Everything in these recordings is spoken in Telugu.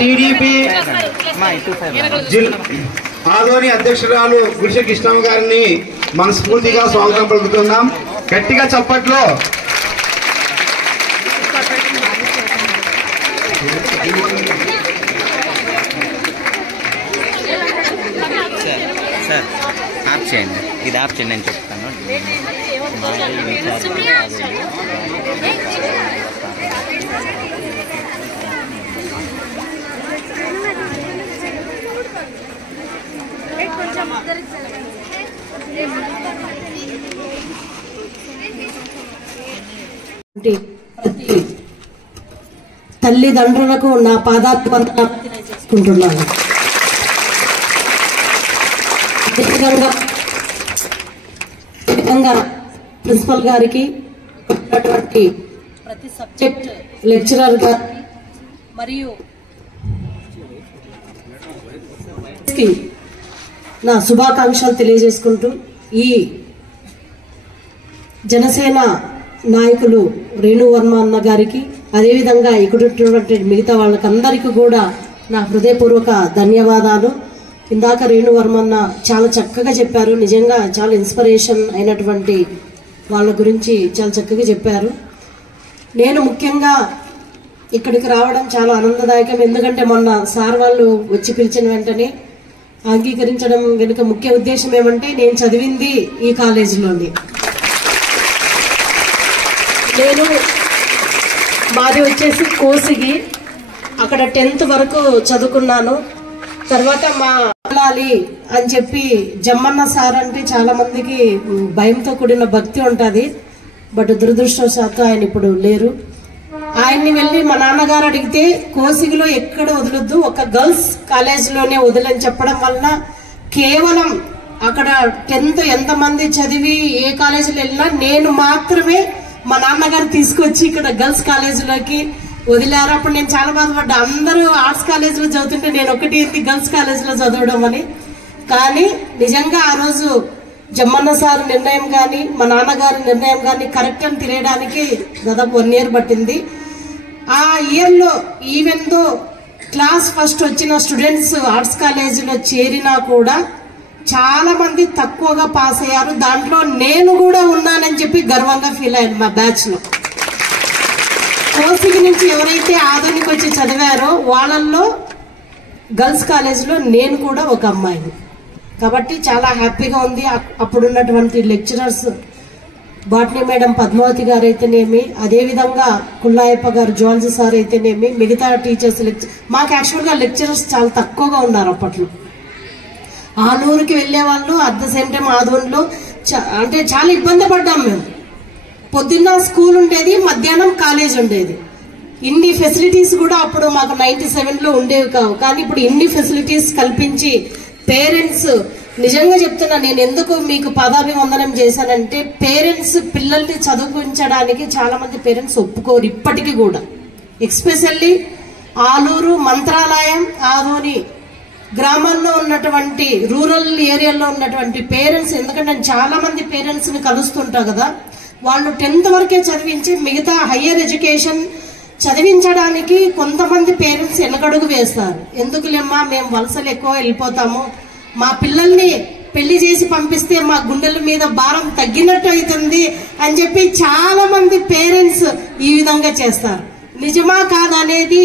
టీడీపీ ఆదోని అధ్యక్షురాలు గుడిసె కృష్ణమ్మ గారిని మనస్ఫూర్తిగా స్వాగతం పలుకుతున్నాం. గట్టిగా చప్పట్లో. సార్ ఆప్ చేయండి, ఇది ఆప్ చేయండి నేను చెప్తాను. తల్లిదండ్రులకు నా పాదాభివందనాలు తెలియజేసుకుంటున్నాను. ప్రిన్సిపల్ గారికి, ప్రతి సబ్జెక్ట్ లెక్చరర్ గారికి మరియు నా శుభాకాంక్షలు తెలియజేసుకుంటూ, ఈ జనసేన నాయకులు రేణువర్మ అన్న గారికి, అదేవిధంగా ఇక్కడ మిగతా వాళ్ళకందరికీ కూడా నా హృదయపూర్వక ధన్యవాదాలు. ఇందాక రేణువర్మ అన్న చాలా చక్కగా చెప్పారు. నిజంగా చాలా ఇన్స్పిరేషన్ అయినటువంటి వాళ్ళ గురించి చాలా చక్కగా చెప్పారు. నేను ముఖ్యంగా ఇక్కడికి రావడం చాలా ఆనందదాయకం. ఎందుకంటే మొన్న సార్ వాళ్ళు వచ్చి పిలిచిన వెంటనే అంగీకరించడం వెనుక ముఖ్య ఉద్దేశం ఏమంటే, నేను చదివింది ఈ కాలేజీలోని. నేను మాది వచ్చేసి కోసిగి, అక్కడ 10th వరకు చదువుకున్నాను. తర్వాత మా వెళ్ళాలి అని చెప్పి జమ్మన్న సార్ అంటే చాలా మందికి భయంతో కూడిన భక్తి ఉంటుంది. బట్ దురదృష్టవశాత్తు ఆయన ఇప్పుడు లేరు. ఆయన్ని వెళ్ళి మా నాన్నగారు అడిగితే కోసిగిలో ఎక్కడ వదలొద్దు, ఒక గర్ల్స్ కాలేజీలోనే వదిలని చెప్పడం వల్ల కేవలం అక్కడ 10th ఎంతమంది చదివి ఏ కాలేజీలో వెళ్ళినా నేను మాత్రమే మా నాన్నగారు తీసుకొచ్చి ఇక్కడ గర్ల్స్ కాలేజీలోకి వదిలారు. అప్పుడు నేను చాలా బాధపడ్డా. అందరూ ఆర్ట్స్ కాలేజీలో చదువుతుంటే నేను ఒకటి ఏంటి గర్ల్స్ కాలేజీలో చదవడం అని. కానీ నిజంగా ఆ రోజు జమ్మన్న సార్ నిర్ణయం కానీ మా నాన్నగారి నిర్ణయం కానీ కరెక్ట్ అని తెలియడానికి దాదాపు 1 year పట్టింది. ఆ ఇయర్లో ఈవెన్ దో క్లాస్ ఫస్ట్ వచ్చిన స్టూడెంట్స్ ఆర్ట్స్ కాలేజీలో చేరినా కూడా చాలా మంది తక్కువగా పాస్ అయ్యారు. దాంట్లో నేను కూడా ఉన్నానని చెప్పి గర్వంగా ఫీల్ అయ్యాను. మా బ్యాచ్ లో కోసిగి నుంచి ఎవరైతే ఆదోనికి వచ్చి చదివారో వాళ్ళల్లో గర్ల్స్ కాలేజీలో నేను కూడా ఒక అమ్మాయిని. కాబట్టి చాలా హ్యాపీగా ఉంది. అప్పుడున్నటువంటి లెక్చరర్స్ బాటనీ మేడం పద్మావతి గారు అయితేనేమి, అదేవిధంగా కుల్లాయప్ప గారు జువాలజీ సార్ అయితేనేమి, మిగతా టీచర్స్ మాకు యాక్చువల్గా లెక్చరర్స్ చాలా తక్కువగా ఉన్నారు అప్పట్లో. ఆలూరుకి వెళ్లే వాళ్ళు, అట్ ద సేమ్ టైం ఆదోన్లో అంటే చాలా ఇబ్బంది పడ్డాం మేము. పొద్దున్న స్కూల్ ఉండేది, మధ్యాహ్నం కాలేజ్ ఉండేది. ఇన్ని ఫెసిలిటీస్ కూడా అప్పుడు మాకు 97లో ఉండేవి కావు. కానీ ఇప్పుడు ఇన్ని ఫెసిలిటీస్ కల్పించి పేరెంట్స్, నిజంగా చెప్తున్నా, నేను ఎందుకు మీకు పాదాభివందనం చేశానంటే, పేరెంట్స్ పిల్లల్ని చదువుకుంచడానికి చాలా మంది పేరెంట్స్ ఒప్పుకోరు ఇప్పటికీ కూడా. ఎస్పెషల్లీ ఆలూరు, మంత్రాలయం, ఆదోని గ్రామాల్లో ఉన్నటువంటి రూరల్ ఏరియాలో ఉన్నటువంటి పేరెంట్స్, ఎందుకంటే నేను చాలా మంది పేరెంట్స్ ని కలుస్తుంటా కదా, వాళ్ళు 10th వరకే చదివించి మిగతా హయ్యర్ ఎడ్యుకేషన్ చదివించడానికి కొంతమంది పేరెంట్స్ వెనకడుగు వేస్తారు. ఎందుకులేమ్మా, మేము వలసలు ఎక్కువ వెళ్ళిపోతాము, మా పిల్లల్ని పెళ్లి చేసి పంపిస్తే మా గుండెల మీద భారం తగ్గినట్టు అవుతుంది అని చెప్పి చాలా మంది పేరెంట్స్ ఈ విధంగా చేస్తారు. నిజమా కాదనేది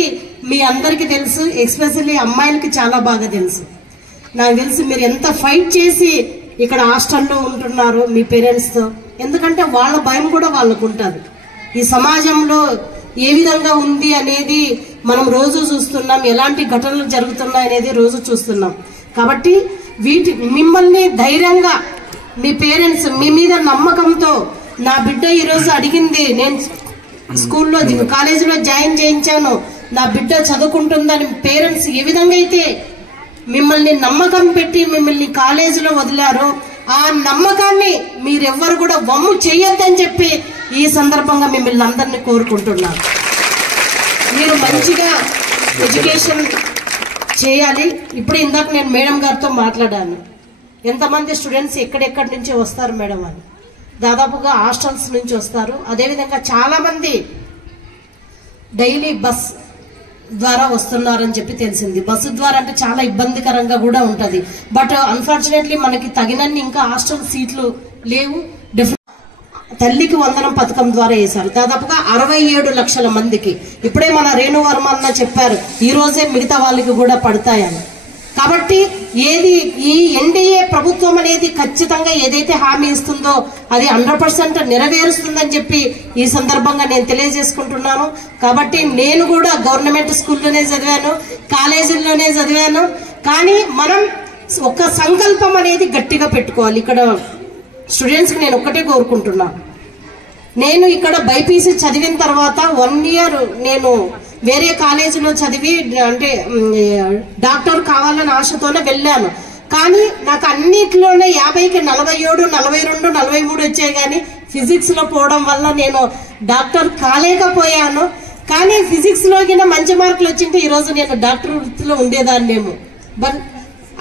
మీ అందరికీ తెలుసు. ఎస్పెషల్లీ అమ్మాయిలకి చాలా బాగా తెలుసు. నాకు తెలిసి మీరు ఎంత ఫైట్ చేసి ఇక్కడ హాస్టల్లో ఉంటున్నారు మీ పేరెంట్స్తో. ఎందుకంటే వాళ్ళ భయం కూడా వాళ్ళకు ఉంటుంది. ఈ సమాజంలో ఏ విధంగా ఉంది అనేది మనం రోజు చూస్తున్నాం, ఎలాంటి ఘటనలు జరుగుతున్నాయి అనేది రోజు చూస్తున్నాం. కాబట్టి మిమ్మల్ని ధైర్యంగా మీ పేరెంట్స్ మీ మీద నమ్మకంతో, నా బిడ్డ ఈరోజు అడిగింది, నేను స్కూల్లో కాలేజీలో జాయిన్ చేయించాను, నా బిడ్డ చదువుకుంటుందని పేరెంట్స్ ఏ విధంగా అయితే మిమ్మల్ని నమ్మకం పెట్టి మిమ్మల్ని కాలేజీలో వదిలారో, ఆ నమ్మకాన్ని మీరెవ్వరు కూడా వమ్ము చేయొద్దని చెప్పి ఈ సందర్భంగా మిమ్మల్ని అందరినీ కోరుకుంటున్నాను. మీరు మంచిగా ఎడ్యుకేషన్ చేయాలి. ఇప్పుడు ఇందాక నేను మేడం గారితో మాట్లాడాను, ఎంతమంది స్టూడెంట్స్ ఎక్కడెక్కడి నుంచి వస్తారు మేడం అని. దాదాపుగా హాస్టల్స్ నుంచి వస్తారు. అదేవిధంగా చాలా మంది డైలీ బస్ ద్వారా వస్తున్నారని చెప్పి తెలిసింది. బస్సు ద్వారా అంటే చాలా ఇబ్బందికరంగా కూడా ఉంటది. బట్ అన్ఫార్చునేట్లీ మనకి తగినన్ని ఇంకా హాస్టల్ సీట్లు లేవు. తల్లికి వందనం పథకం ద్వారా వేశారు దాదాపుగా 67 లక్షల మందికి. ఇప్పుడే మన రేణు వర్మ అన్న చెప్పారు ఈ రోజే మిగతా వాళ్ళకి కూడా పడతాయని. కాబట్టి ఈ ఎన్డీఏ ప్రభుత్వం అనేది ఖచ్చితంగా ఏదైతే హామీ ఇస్తుందో అది 100% నెరవేరుస్తుందని చెప్పి ఈ సందర్భంగా నేను తెలియజేసుకుంటున్నాను. కాబట్టి నేను కూడా గవర్నమెంట్ స్కూల్లోనే చదివాను, కాలేజీల్లోనే చదివాను. కానీ మనం ఒక సంకల్పం అనేది గట్టిగా పెట్టుకోవాలి. ఇక్కడ స్టూడెంట్స్కి నేను ఒక్కటే కోరుకుంటున్నాను, నేను ఇక్కడ బైపీసీ చదివిన తర్వాత 1 ఇయర్ నేను వేరే కాలేజీలో చదివి అంటే డాక్టర్ కావాలని ఆశతోనే వెళ్ళాను. కానీ నాకు అన్నిట్లోనే 50కి 47, 42, 43 వచ్చాయి. కానీ ఫిజిక్స్లో పోవడం వల్ల నేను డాక్టర్ కాలేకపోయాను. కానీ ఫిజిక్స్లో కింద మంచి మార్కులు వచ్చింటే ఈరోజు నేను డాక్టర్ వృత్తిలో ఉండేదాన్నేమో. బట్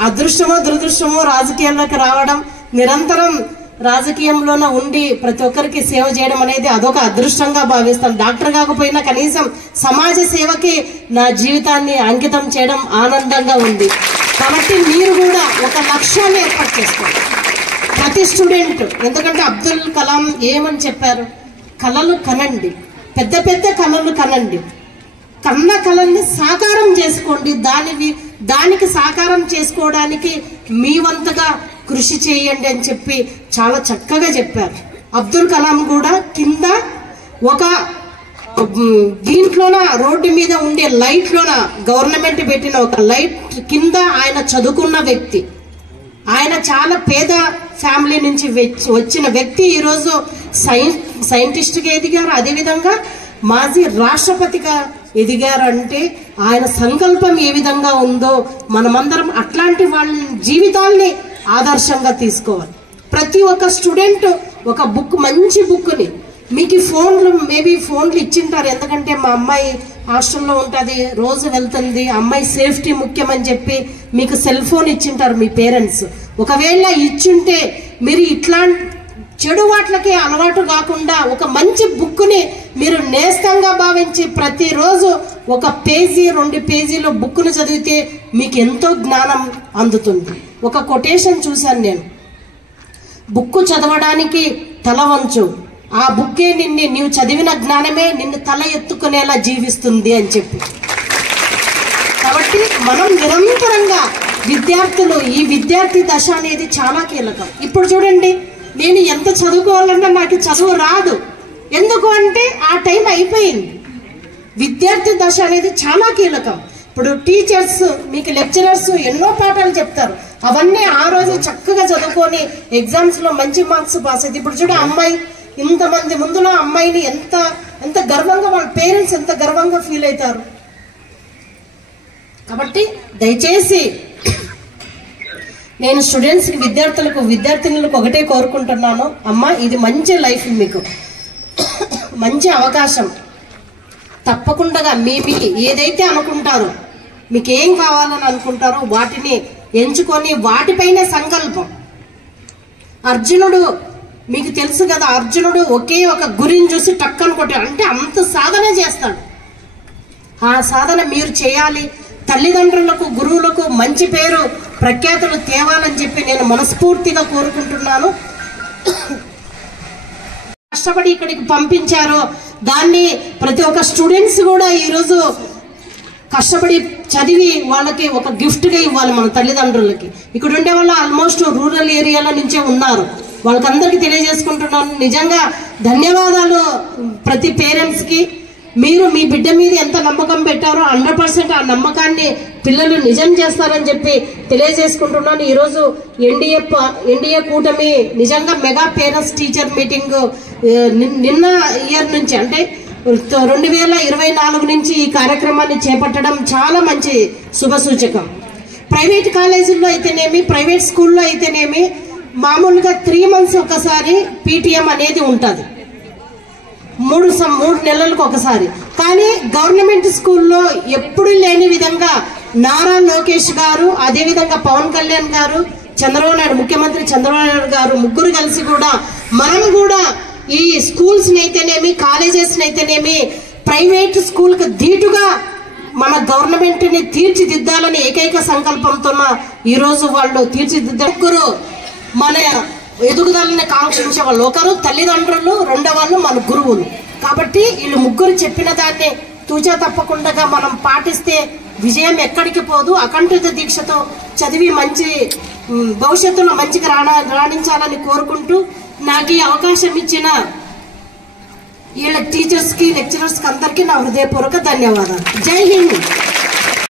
అదృష్టమో దురదృష్టమో రాజకీయాల్లోకి రావడం, నిరంతరం రాజకీయంలోనే ఉండి ప్రతి ఒక్కరికి సేవ చేయడం అనేది అదొక అదృష్టంగా భావిస్తాను. డాక్టర్ కాకపోయినా కనీసం సమాజ సేవకి నా జీవితాన్ని అంకితం చేయడం ఆనందంగా ఉంది. కాబట్టి మీరు కూడా ఒక లక్ష్యాన్ని ఏర్పాటు చేసుకోండి ప్రతి స్టూడెంట్. ఎందుకంటే అబ్దుల్ కలాం ఏమని చెప్పారు, కలలు కనండి, పెద్ద పెద్ద కలలు కనండి, కన్న కళల్ని సాకారం చేసుకోండి, దానికి సాకారం చేసుకోవడానికి మీ వంతుగా కృషి చేయండి అని చెప్పి చాలా చక్కగా చెప్పారు. అబ్దుల్ కలాం కూడా కింద ఒక దీంట్లోన రోడ్డు మీద ఉండే లైట్లోన గవర్నమెంట్ పెట్టిన ఒక లైట్ కింద ఆయన చదువుకున్న వ్యక్తి. ఆయన చాలా పేద ఫ్యామిలీ నుంచి వచ్చిన వ్యక్తి ఈరోజు సైంటిస్ట్గా ఎదిగారు. అదేవిధంగా మాజీ రాష్ట్రపతిగా ఎదిగారు. అంటే ఆయన సంకల్పం ఏ విధంగా ఉందో మనమందరం అట్లాంటి వాళ్ళ జీవితాల్ని ఆదర్శంగా తీసుకోవాలి. ప్రతి ఒక్క స్టూడెంట్ ఒక బుక్, మంచి బుక్ని, మీకు మేబీ ఫోన్లు ఇచ్చింటారు. ఎందుకంటే మా అమ్మాయి హాస్టల్లో ఉంటుంది, రోజు వెళ్తుంది, అమ్మాయి సేఫ్టీ ముఖ్యమని చెప్పి మీకు సెల్ ఫోన్ ఇచ్చింటారు మీ పేరెంట్స్. ఒకవేళ ఇచ్చుంటే మీరు ఇట్లాంటి చెడు వాట్లకి అలవాటు కాకుండా ఒక మంచి బుక్ని మీరు నేస్తంగా భావించి ప్రతిరోజు 1 పేజీ 2 పేజీలో బుక్ను చదివితే మీకు ఎంతో జ్ఞానం అందుతుంది. ఒక కొటేషన్ చూశాను నేను, బుక్కు చదవడానికి తల వంచు, ఆ బుక్కే నీవు చదివిన జ్ఞానమే నిన్ను తల ఎత్తుకునేలా జీవిస్తుంది అని చెప్పి. కాబట్టి మనం నిరంతరంగా విద్యార్థులు, ఈ విద్యార్థి దశ అనేది చాలా కీలకం. ఇప్పుడు చూడండి, నేను ఎంత చదువుకోవాలన్నా నాకు చదువు రాదు. ఎందుకు అంటే ఆ టైం అయిపోయింది. విద్యార్థి దశ అనేది చాలా కీలకం. ఇప్పుడు టీచర్స్, మీకు లెక్చరర్స్ ఎన్నో పాఠాలు చెప్తారు, అవన్నీ ఆ రోజు చక్కగా చదువుకొని ఎగ్జామ్స్లో మంచి మార్క్స్ పాస్ అయితే. ఇప్పుడు చూడ అమ్మాయి ఇంతమంది ముందులో అమ్మాయిని ఎంత గర్వంగా వాళ్ళ పేరెంట్స్ ఎంత గర్వంగా ఫీల్ అవుతారు. కాబట్టి దయచేసి నేను స్టూడెంట్స్కి, విద్యార్థినులకు ఒకటే కోరుకుంటున్నాను, అమ్మ ఇది మంచి లైఫ్, మీకు మంచి అవకాశం. తప్పకుండా మీ ఏదైతే అనుకుంటారో, మీకు ఏం కావాలని అనుకుంటారో వాటిని ఎంచుకొని వాటిపైన సంకల్పం. అర్జునుడు మీకు తెలుసు కదా, అర్జునుడు ఒకే ఒక గురిని చూసి టక్కను కొట్టాడు, అంటే అంత సాధన చేస్తాడు. ఆ సాధన మీరు చేయాలి. తల్లిదండ్రులకు, గురువులకు మంచి పేరు, ప్రఖ్యాతులు తేవాలని చెప్పి నేను మనస్ఫూర్తిగా కోరుకుంటున్నాను. కష్టపడి ఇక్కడికి పంపించారో దాన్ని ప్రతి ఒక్క స్టూడెంట్స్ కూడా ఈరోజు కష్టపడి చదివి వాళ్ళకి ఒక గిఫ్ట్గా ఇవ్వాలి మన తల్లిదండ్రులకి. ఇక్కడ ఉండే వాళ్ళు ఆల్మోస్ట్ రూరల్ ఏరియాల నుంచే ఉన్నారు. వాళ్ళకందరికీ తెలియజేసుకుంటున్నాను, నిజంగా ధన్యవాదాలు ప్రతి పేరెంట్స్కి. మీరు మీ బిడ్డ మీద ఎంత నమ్మకం పెట్టారో 100% ఆ నమ్మకాన్ని పిల్లలు నిజం చేస్తారని చెప్పి తెలియజేసుకుంటున్నాను. ఈరోజు ఎన్డీఏ కూటమి నిజంగా మెగా పేరెంట్స్ టీచర్ మీటింగ్ నిన్న ఇయర్ నుంచి, అంటే 2024 నుంచి ఈ కార్యక్రమాన్ని చేపట్టడం చాలా మంచి శుభసూచకం. ప్రైవేట్ కాలేజీల్లో అయితేనేమి, ప్రైవేట్ స్కూల్లో అయితేనేమి మామూలుగా 3 months ఒకసారి పీటీఎం అనేది ఉంటుంది, 3 నెలలకు ఒకసారి. కానీ గవర్నమెంట్ స్కూల్లో ఎప్పుడు లేని విధంగా నారా లోకేష్ గారు, అదేవిధంగా పవన్ కళ్యాణ్ గారు, చంద్రబాబు నాయుడు, ముఖ్యమంత్రి చంద్రబాబు నాయుడు గారు ముగ్గురు కలిసి కూడా మనం కూడా ఈ స్కూల్స్ అయితేనేమి, కాలేజెస్ అయితేనేమి ప్రైవేట్ స్కూల్కి ధీటుగా మన గవర్నమెంట్ ని తీర్చిదిద్దాలని ఏకైక సంకల్పంతో ఈరోజు వాళ్ళు తీర్చిదిద్దరు. మన ఎదుగుదలని కాంక్షించే వాళ్ళు ఒకరు తల్లిదండ్రులు, రెండో వాళ్ళు మన గురువులు. కాబట్టి వీళ్ళు ముగ్గురు చెప్పిన దాన్ని తూచా తప్పకుండా మనం పాటిస్తే విజయం ఎక్కడికి పోదు. అకంఠిత దీక్షతో చదివి మంచి భవిష్యత్తులో మంచిగా రాణించాలని కోరుకుంటూ నాకు ఈ అవకాశం ఇచ్చిన వీళ్ళ టీచర్స్కి, లెక్చరర్స్కి అందరికీ నా హృదయపూర్వక ధన్యవాదాలు. జై హింద్.